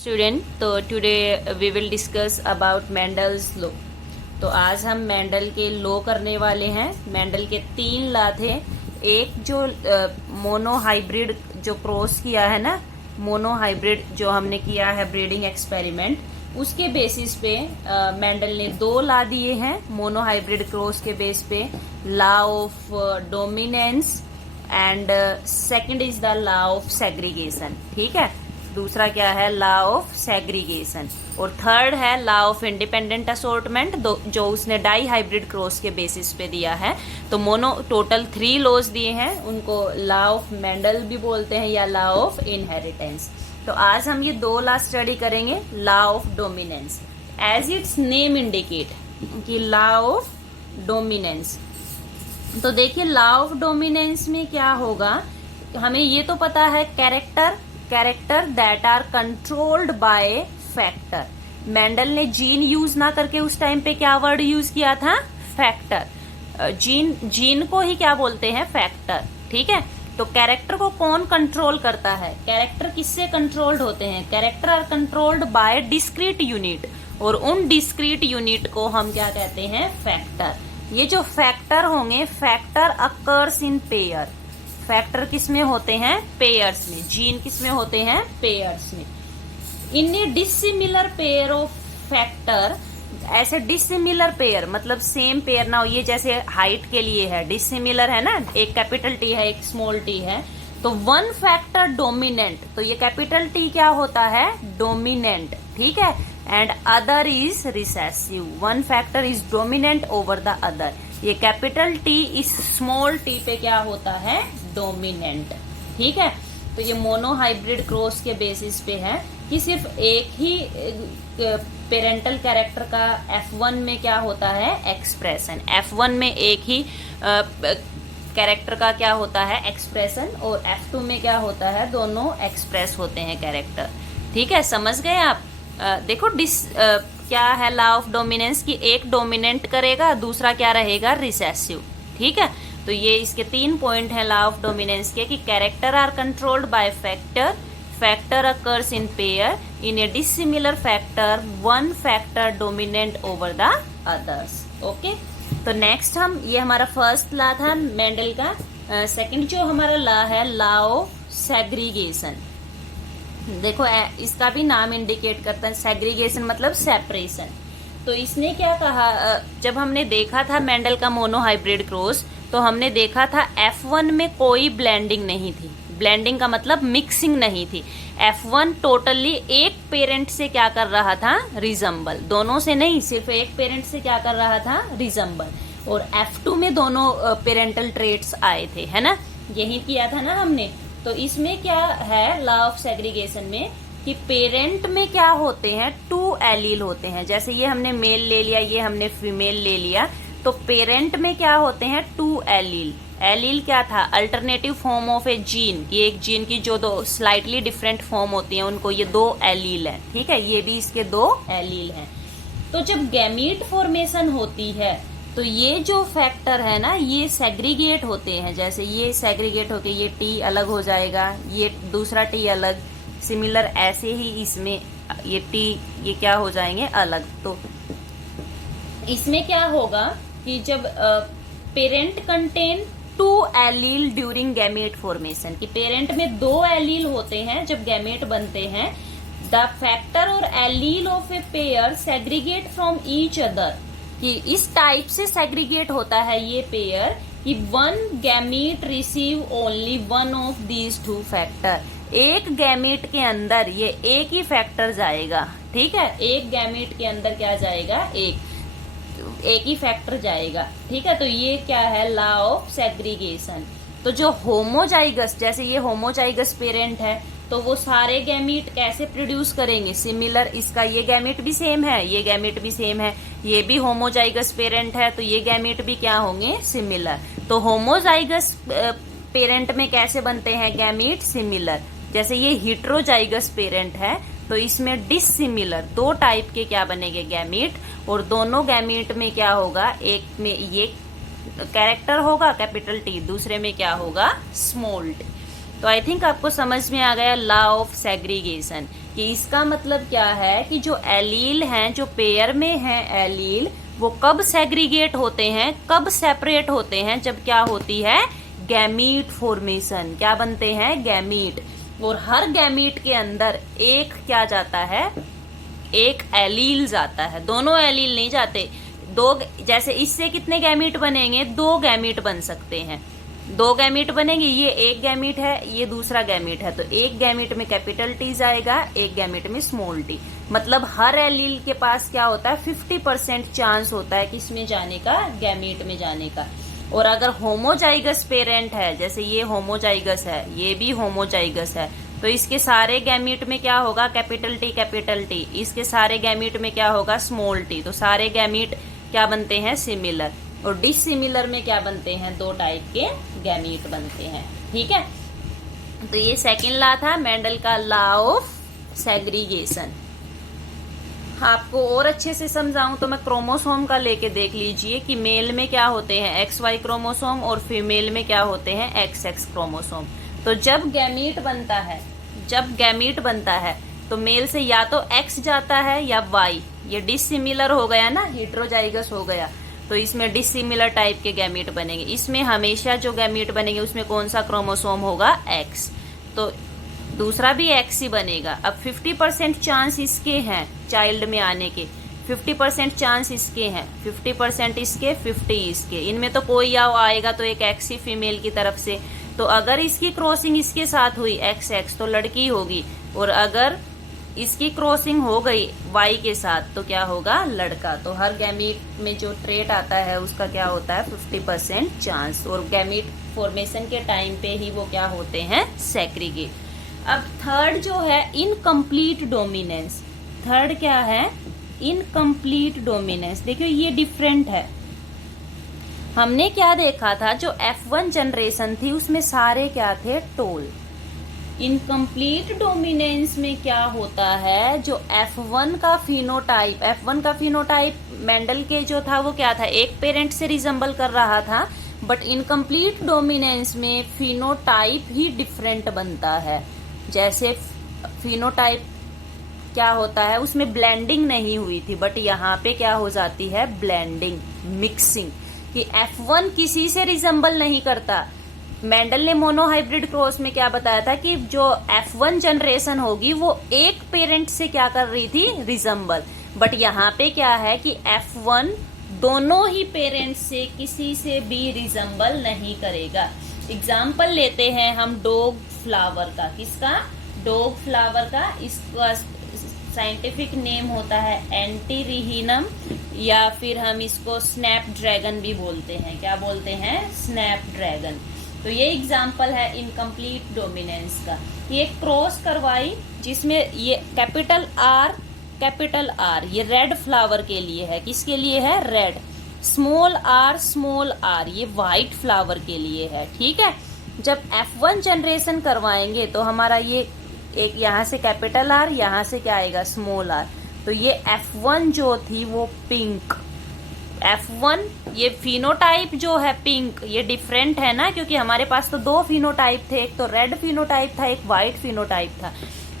Student, तो today we will discuss about Mendel's law. तो आज हम मेंडल के लॉ करने वाले हैं। मेंडल के 3 लॉ थे। एक जो मोनो हाइब्रिड जो क्रॉस किया है ना, मोनो हाइब्रिड जो हमने किया है ब्रीडिंग एक्सपेरिमेंट, उसके बेसिस पे मेंडल ने 2 लॉ दिए हैं मोनो हाइब्रिड क्रॉस के बेस पे। Law of dominance and second is the law of segregation. ठीक है, दूसरा क्या है? Law of segregation. और थर्ड है लॉ ऑफ इंडिपेंडेंट असॉर्टमेंट, जो उसने डाई हाइब्रिड क्रॉस के बेसिस पे दिया है। तो मोनो टोटल 3 लॉज दिए हैं, उनको लॉ ऑफ मेंडल भी बोलते हैं या लॉ ऑफ इनहेरिटेंस। तो आज हम ये 2 लॉ स्टडी करेंगे। Law of dominance, as its name indicate कि लॉ ऑफ डोमिनेंस। तो देखिए लॉ ऑफ डोमिनेंस में क्या होगा, हमें ये तो पता है character that are controlled by factor. Mendel ने जीन यूज ना करके उस टाइम पे क्या वर्ड यूज किया था? फैक्टर। जीन को ही क्या बोलते हैं? फैक्टर। ठीक है, तो कैरेक्टर को कौन कंट्रोल करता है? कैरेक्टर किससे कंट्रोल्ड होते हैं? Character are controlled by discrete unit, और उन डिस्क्रीट यूनिट को हम क्या कहते हैं? फैक्टर। ये जो फैक्टर होंगे, factor occurs in pair. Factor किस में होते हैं? पेयर्स में। जीन किस में होते हैं? पेयर्स में। इन a dissimilar pair of factor, ऐसे डिसिमिलर पेयर मतलब सेम पेयर ना हो। ये जैसे हाइट के लिए है, डिसिमिलर है ना, एक कैपिटल टी है एक स्मॉल टी है, तो वन फैक्टर डोमिनेंट, तो ये कैपिटल टी क्या होता है? डोमिनेंट। ठीक है, and other is recessive. One factor is dominant over the other. ये कैपिटल टी इस स्मॉल टी पे क्या होता है? डोमिनेंट। ठीक है, तो ये मोनो हाइब्रिड क्रॉस के बेसिस पे है कि सिर्फ एक ही पेरेंटल कैरेक्टर का F1 में क्या होता है? एक्सप्रेशन। F1 में एक ही कैरेक्टर का क्या होता है? एक्सप्रेशन, और F2 में क्या होता है? दोनों एक्सप्रेस होते हैं कैरेक्टर। ठीक है, समझ गए आप? देखो क्या है लॉ ऑफ डोमिनेंस की एक डोमिनेंट करेगा, दूसरा क्या रहेगा? रिसेसिव। ठीक है, तो ये इसके 3 पॉइंट है लॉ ऑफ डोमिनेंस के कि character are controlled by factor, factor occurs in pair, in a dissimilar factor one factor dominant over the others. Okay, तो नेक्स्ट हम, ये हमारा फर्स्ट लॉ था मेंडल का। सेकंड जो हमारा लॉ है, लॉ ऑफ सेग्रीगेशन। देखो इसका भी नाम इंडिकेट करता है, सेग्रीगेशन मतलब सेपरेशन। तो इसने क्या कहा, जब हमने देखा था मेंडल का मोनो हाइब्रिड क्रॉस, तो हमने देखा था F1 में कोई ब्लेंडिंग नहीं थी। ब्लेंडिंग का मतलब मिक्सिंग नहीं थी। F1 टोटली एक पेरेंट से क्या कर रहा था? रिजम्बल। दोनों से नहीं, सिर्फ एक पेरेंट से क्या कर रहा था? रिजम्बल। और F2 में दोनों पेरेंटल ट्रेट्स आए थे, है ना, यही किया था ना हमने। तो इसमें क्या है लॉ ऑफ सेग्रीगेशन में कि पेरेंट में क्या होते हैं? 2 एलील होते हैं। जैसे ये हमने मेल ले लिया, ये हमने फीमेल ले लिया, तो पेरेंट में क्या होते हैं? 2 एलील। एलील क्या था? Alternative form of A gene. ये एक जीन की जो 2 स्लाइटली डिफरेंट फॉर्म होती हैं, उनको ये 2 एलील है। ठीक है, ये भी इसके 2 एलील हैं। तो जब गैमीट फॉर्मेशन होती है, तो ये जो फैक्टर है ना, ये सेग्रीगेट होते हैं। जैसे ये सेग्रीगेट होके ये टी अलग हो जाएगा, ये दूसरा टी अलग। सिमिलर ऐसे ही इसमें ये टी, ये क्या हो जाएंगे? अलग। तो इसमें क्या होगा कि जब parent contain 2 allele during gamete formation, कि पेरेंट में 2 एलील होते हैं जब गैमेट बनते हैं, द फैक्टर और allele of a pair segregate from each other, कि इस टाइप से सेग्रीगेट होता है ये पेयर कि one gamete receive only one of these 2 factor. एक गैमीट के अंदर ये एक ही फैक्टर जाएगा। ठीक है, एक गैमीट के अंदर क्या जाएगा? एक ही फैक्टर जाएगा। ठीक है, तो ये क्या है? Law of segregation. तो जो होमोजाइगस, जैसे ये होमोजाइगस पेरेंट है, तो वो सारे गैमीट कैसे प्रोड्यूस करेंगे? सिमिलर। इसका ये गैमीट भी सेम है, ये गैमीट भी सेम है, ये भी होमोजाइगस पेरेंट है, तो ये गैमीट भी क्या होंगे? सिमिलर। तो होमोजाइगस पेरेंट में कैसे बनते हैं गैमीट? सिमिलर। जैसे ये हिट्रोजाइगस पेरेंट है, तो इसमें डिसिमिलर 2 टाइप के क्या बनेंगे? गैमीट। और दोनों गैमीट में क्या होगा? एक में ये कैरेक्टर होगा कैपिटल टी, दूसरे में क्या होगा? Small T. तो आई थिंक आपको समझ में आ गया लॉ ऑफ सेग्रीगेशन, कि इसका मतलब क्या है कि जो एलील हैं, जो पेयर में हैं एलील, वो कब सेग्रीगेट होते हैं, कब सेपरेट होते हैं, जब क्या होती है गैमीट फॉर्मेशन। क्या बनते हैं गैमीट। और हर गैमीट के अंदर एक क्या जाता है, एक एलील जाता है, दोनों एलील नहीं जाते। दो, जैसे इससे कितने गैमीट बनेंगे, 2 गैमीट बन सकते हैं, 2 गैमीट बनेंगे। ये एक गैमीट है, ये दूसरा गैमीट है, तो एक गैमीट में कैपिटल टी जाएगा, एक गैमीट में स्मॉल टी। मतलब हर एलील के पास क्या होता है 50% चांस होता है किसमें जाने का, गैमीट में जाने का। और अगर होमोजाइगस पेरेंट है, जैसे ये होमोजाइगस है, ये भी होमोजाइगस है, तो इसके सारे गैमीट में क्या होगा कैपिटल टी, इसके सारे गैमीट में क्या होगा स्मॉल टी। तो सारे गैमीट क्या बनते हैं सिमिलर। और डिसिमिलर में क्या बनते हैं, 2 टाइप के गैमीट बनते हैं। ठीक है, तो ये सेकंड लॉ था मेंडल का, लॉ ऑफ सेग्रीगेशन। आपको और अच्छे से समझाऊं तो मैं क्रोमोसोम का लेके देख लीजिए कि मेल में क्या होते हैं XY क्रोमोसोम और फीमेल में क्या होते हैं XX क्रोमोसोम। तो जब गैमीट बनता है तो मेल से या तो X जाता है या Y। ये डिसिमिलर हो गया ना, हेटेरोजाइगस हो गया, तो इसमें डिसिमिलर टाइप के गैमीट बनेंगे। इसमें हमेशा जो गैमीट बनेंगे उसमें कौन सा क्रोमोसोम होगा X, तो दूसरा भी X ही बनेगा। अब 50% चांस इसके हैं चाइल्ड में आने के, 50% चांस इसके हैं, 50% इसके, 50 इसके, इनमें तो कोई आएगा तो एक X ही फीमेल की तरफ से। तो अगर इसकी क्रॉसिंग इसके साथ हुई XX तो लड़की होगी, और अगर इसकी क्रॉसिंग हो गई Y के साथ तो क्या होगा लड़का। तो हर गैमीट में जो ट्रेट आता है उसका क्या होता है 50% चांस, और गैमीट फॉर्मेशन के टाइम पे ही वो क्या होते हैं सेग्रीगेट। अब थर्ड जो है इनकम्प्लीट डोमिनेंस। थर्ड क्या है इनकम्प्लीट डोमिनेंस। देखियो ये डिफरेंट है। हमने क्या देखा था, जो F1 जनरेशन थी उसमें सारे क्या थे टोल। इनकम्प्लीट डोमिनेंस में क्या होता है, जो F1 का फिनोटाइप मेंडल के जो था वो क्या था, एक पेरेंट से रिजेंबल कर रहा था, बट इनकम्प्लीट डोमिनेंस में फिनोटाइप ही डिफरेंट बनता है। जैसे फिनोटाइप क्या होता है, उसमें ब्लेंडिंग नहीं हुई थी, बट यहाँ पे क्या हो जाती है ब्लेंडिंग, मिक्सिंग, कि F1 किसी से रिजेंबल नहीं करता। मेंडल ने मोनोहाइब्रिड क्रॉस में क्या बताया था कि जो F1 जनरेशन होगी वो एक पेरेंट से क्या कर रही थी रिजेंबल, बट यहाँ पे क्या है कि F1 दोनों ही पेरेंट्स से किसी से भी रिजेंबल नहीं करेगा। एग्जाम्पल लेते हैं हम डॉग फ्लावर का। किसका, डॉग फ्लावर का। इसका साइंटिफिक नेम होता है एंटीरिहिनम, या फिर हम इसको स्नैप ड्रैगन भी बोलते हैं। क्या बोलते हैं, स्नैप ड्रैगन। तो ये एग्जाम्पल है इनकम्प्लीट डोमिनेंस का। ये क्रॉस करवाई जिसमें ये कैपिटल आर ये रेड फ्लावर के लिए है। किसके लिए है, रेड। स्मॉल आर ये व्हाइट फ्लावर के लिए है। ठीक है, जब F1 जनरेशन करवाएंगे तो हमारा ये एक यहाँ से कैपिटल आर, यहाँ से क्या आएगा स्मॉल आर, तो ये F1 जो थी वो पिंक। F1 ये फिनोटाइप जो है पिंक, ये डिफरेंट है ना, क्योंकि हमारे पास तो 2 फिनोटाइप थे, एक तो रेड फिनोटाइप था, एक व्हाइट फिनोटाइप था।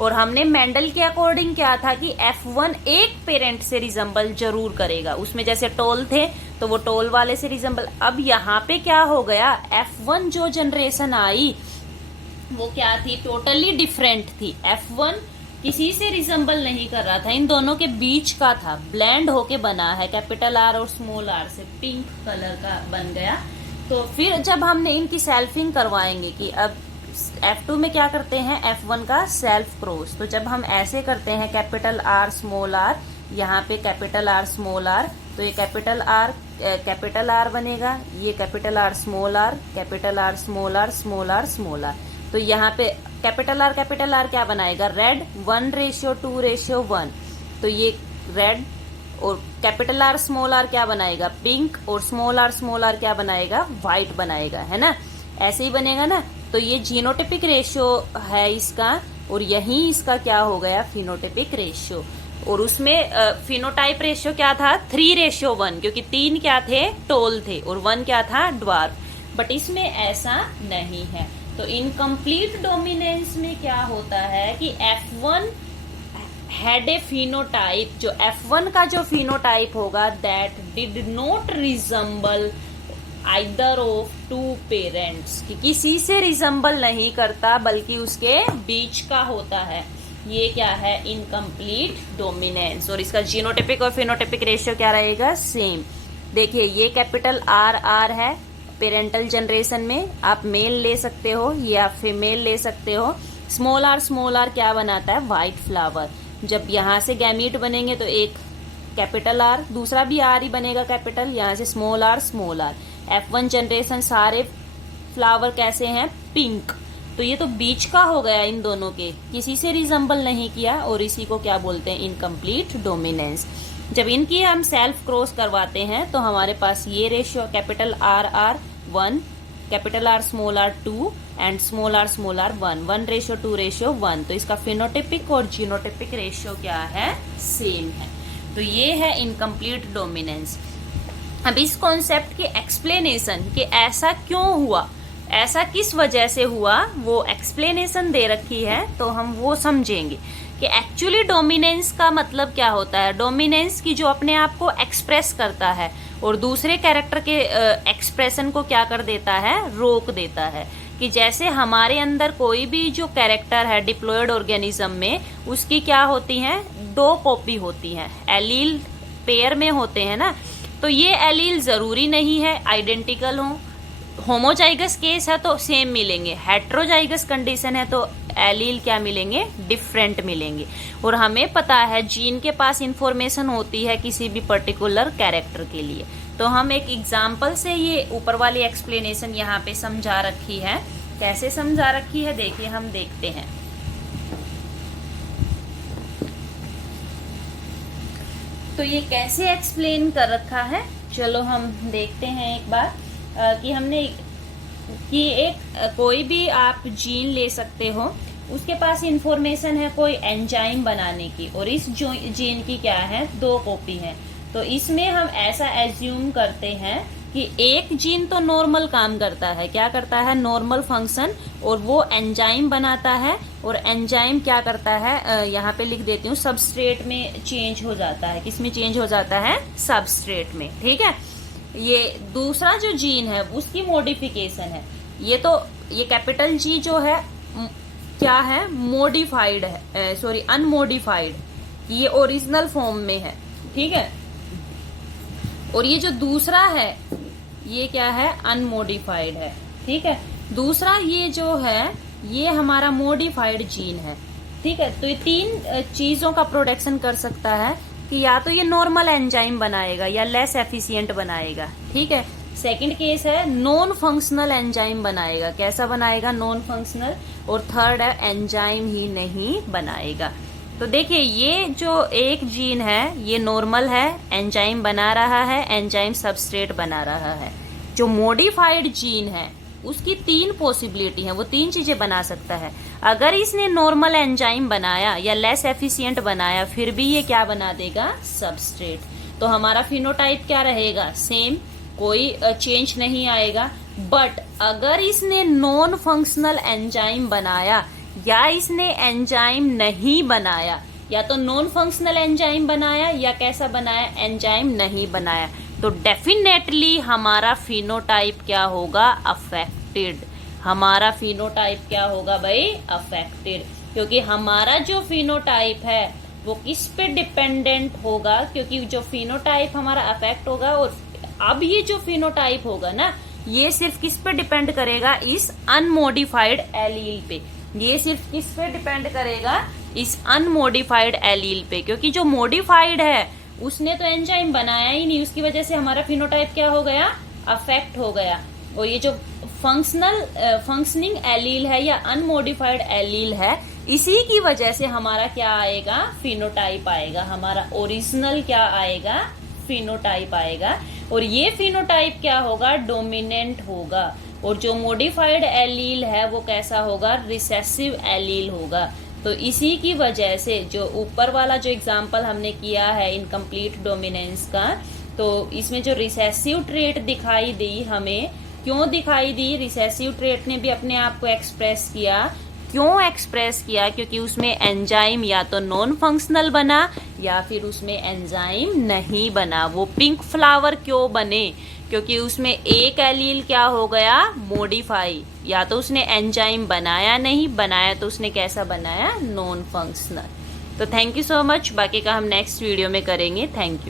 और हमने मेंडल के अकॉर्डिंग क्या था कि F1 एक पेरेंट से रिजेंबल जरूर करेगा। उसमें जैसे टोल थे तो वो टोल वाले से रिजेंबल। अब यहाँ पे क्या हो गया, F1 जो जनरेशन आई वो क्या थी, टोटली डिफरेंट थी। F1 किसी से रिजेंबल नहीं कर रहा था, इन दोनों के बीच का था, ब्लेंड होके बना है, कैपिटल आर और स्मॉल आर से पिंक कलर का बन गया। तो फिर जब हमने इनकी सेल्फिंग करवाएंगे कि अब F2 में क्या करते हैं F1 का सेल्फ क्रॉस, तो जब हम ऐसे करते हैं कैपिटल आर स्मॉल आर, यहाँ पे कैपिटल आर स्मॉल आर, तो ये कैपिटल आर बनेगा, ये capital R small R, capital R small R small R small R. तो यहाँ पे कैपिटल आर क्या बनाएगा, रेड 1:2:1, तो ये रेड। और कैपिटल आर स्मॉल आर क्या बनाएगा, पिंक। और स्मॉल आर क्या बनाएगा, व्हाइट बनाएगा, है ना, ऐसे ही बनेगा ना। तो ये जीनोटिपिक रेशियो है इसका, और यही इसका क्या हो गया फिनोटिपिक रेशियो। और उसमें फिनोटाइप रेशियो क्या था 3:1, क्योंकि 3 क्या थे टोल थे और 1 क्या था ड्वार्फ। बट इसमें ऐसा नहीं है। तो इनकम्प्लीट डोमिनेंस में क्या होता है कि F1 हैड ए फिनोटाइप, जो F1 का जो फिनोटाइप होगा that did not resemble either of to parents, कि किसी से रिजम्बल नहीं करता बल्कि उसके बीच का होता है, ये क्या है इनकम्प्लीट डोमिनेंस। और इसका जीनोटिपिक और फिनोटिपिक रेशियो क्या रहेगा, सेम। देखिए ये कैपिटल R है पेरेंटल जनरेशन में, आप मेल ले सकते हो या फीमेल ले सकते हो। स्मॉल r क्या बनाता है, व्हाइट फ्लावर। जब यहाँ से गैमीट बनेंगे तो एक कैपिटल R, दूसरा भी R ही बनेगा कैपिटल, यहाँ से स्मॉल r। F1 जनरेशन सारे फ्लावर कैसे हैं, पिंक। तो ये तो बीच का हो गया इन दोनों के, किसी से रिजम्बल नहीं किया, और इसी को क्या बोलते हैं, इनकम्प्लीट डोमिनेंस। जब इनकी हम सेल्फ क्रॉस करवाते हैं तो हमारे पास ये ratio capital R 1, capital R 2 and small r 1, 1:2:1। तो इसका फिनोटिपिक और जीनोटिपिक रेशियो क्या है, सेम है। तो ये है इनकम्प्लीट डोमिनेंस। अब इस कॉन्सेप्ट की एक्सप्लेनेशन कि ऐसा क्यों हुआ, ऐसा किस वजह से हुआ, वो एक्सप्लेनेशन दे रखी है, तो हम वो समझेंगे कि एक्चुअली डोमिनेंस का मतलब क्या होता है। डोमिनेंस की जो अपने आप को एक्सप्रेस करता है और दूसरे कैरेक्टर के एक्सप्रेशन को क्या कर देता है, रोक देता है। कि जैसे हमारे अंदर कोई भी जो कैरेक्टर है डिप्लॉयड ऑर्गेनिज्म में, उसकी क्या होती हैं, 2 कॉपी होती हैं, एलील पेयर में होते हैं ना। तो ये एलील जरूरी नहीं है आइडेंटिकल हो, होमोजाइगस केस है तो सेम मिलेंगे, हेट्रोजाइगस कंडीशन है तो एलील क्या मिलेंगे, डिफरेंट मिलेंगे। और हमें पता है जीन के पास इंफॉर्मेशन होती है किसी भी पर्टिकुलर कैरेक्टर के लिए। तो हम एक एग्जाम्पल से ये ऊपर वाली एक्सप्लेनेशन यहाँ पे समझा रखी है। कैसे समझा रखी है देखिए, हम देखते हैं। तो ये कैसे एक्सप्लेन कर रखा है, चलो हम देखते हैं एक बार। कि हमने कि एक कोई भी आप जीन ले सकते हो, उसके पास इंफॉर्मेशन है कोई एंजाइम बनाने की, और इस जीन की क्या है, 2 कॉपी है। तो इसमें हम ऐसा एज्यूम करते हैं कि एक जीन तो नॉर्मल काम करता है, क्या करता है, नॉर्मल फंक्शन, और वो एंजाइम बनाता है, और एंजाइम क्या करता है, यहाँ पे लिख देती हूँ, सबस्ट्रेट में चेंज हो जाता है। किस में चेंज हो जाता है, सबस्ट्रेट में, ठीक है। ये दूसरा जो जीन है उसकी मॉडिफिकेशन है। ये कैपिटल जी जो है क्या है, मॉडिफाइड है, सॉरी अनमॉडिफाइड, ये ओरिजिनल फॉर्म में है, ठीक है। और ये जो दूसरा है ये क्या है, अनमॉडिफाइड है, ठीक है। दूसरा ये जो है ये हमारा मॉडिफाइड जीन है, ठीक है। तो ये 3 चीजों का प्रोडक्शन कर सकता है कि या तो ये नॉर्मल एंजाइम बनाएगा या लेस एफिशिएंट बनाएगा, ठीक है। सेकंड केस है नॉन फंक्शनल एंजाइम बनाएगा, कैसा बनाएगा, नॉन फंक्शनल। और थर्ड है एंजाइम ही नहीं बनाएगा। तो देखिए ये जो एक जीन है ये नॉर्मल है, एंजाइम बना रहा है, एंजाइम सबस्ट्रेट बना रहा है। जो मॉडिफाइड जीन है उसकी 3 पॉसिबिलिटी है, वो 3 चीजें बना सकता है। अगर इसने नॉर्मल एंजाइम बनाया या लेस एफिशिएंट बनाया, फिर भी ये क्या बना देगा, सबस्ट्रेट। तो हमारा फिनोटाइप क्या रहेगा, सेम, कोई चेंज नहीं आएगा। बट अगर इसने नॉन फंक्शनल एंजाइम बनाया या इसने एंजाइम नहीं बनाया, या तो नॉन फंक्शनल एंजाइम बनाया या कैसा बनाया, एंजाइम नहीं बनाया, तो डेफिनेटली हमारा फिनोटाइप क्या होगा, अफेक्टेड। हमारा फिनोटाइप क्या होगा भाई, अफेक्टेड। क्योंकि हमारा जो फिनोटाइप है वो किस पे डिपेंडेंट होगा, क्योंकि जो फिनोटाइप हमारा अफेक्ट होगा, और अब ये जो फिनोटाइप होगा ना, ये सिर्फ किस पे डिपेंड करेगा, इस अनमॉडिफाइड एलील पे। ये सिर्फ किस पे डिपेंड करेगा, इस अनमॉडिफाइड एलील पे। क्योंकि जो मॉडिफाइड है उसने तो एंजाइम बनाया ही नहीं, उसकी वजह से हमारा फिनोटाइप क्या हो गया, अफेक्ट हो गया। और ये जो फंक्शनिंग एलील है या अनमॉडिफाइड एलील है, इसी की वजह से हमारा क्या आएगा, फिनोटाइप आएगा, हमारा ओरिजिनल क्या आएगा, फिनोटाइप आएगा। और ये फिनोटाइप क्या होगा, डोमिनेंट होगा। और जो मॉडिफाइड एलील है वो कैसा होगा, रिसेसिव एलील होगा। तो इसी की वजह से जो ऊपर वाला जो एग्जाम्पल हमने किया है इनकम्प्लीट डोमिनेंस का, तो इसमें जो रिसेसिव ट्रेट दिखाई दी हमें, क्यों दिखाई दी, रिसेसिव ट्रेट ने भी अपने आप को एक्सप्रेस किया। क्यों एक्सप्रेस किया? क्योंकि उसमें एंजाइम या तो नॉन फंक्शनल बना या फिर उसमें एंजाइम नहीं बना। वो पिंक फ्लावर क्यों बने? क्योंकि उसमें एक एलील क्या हो गया, मॉडिफाई। या तो उसने एंजाइम बनाया, नहीं बनाया तो उसने कैसा बनाया, नॉन फंक्शनल। तो थैंक यू सो मच, बाकी का हम नेक्स्ट वीडियो में करेंगे। Thank you.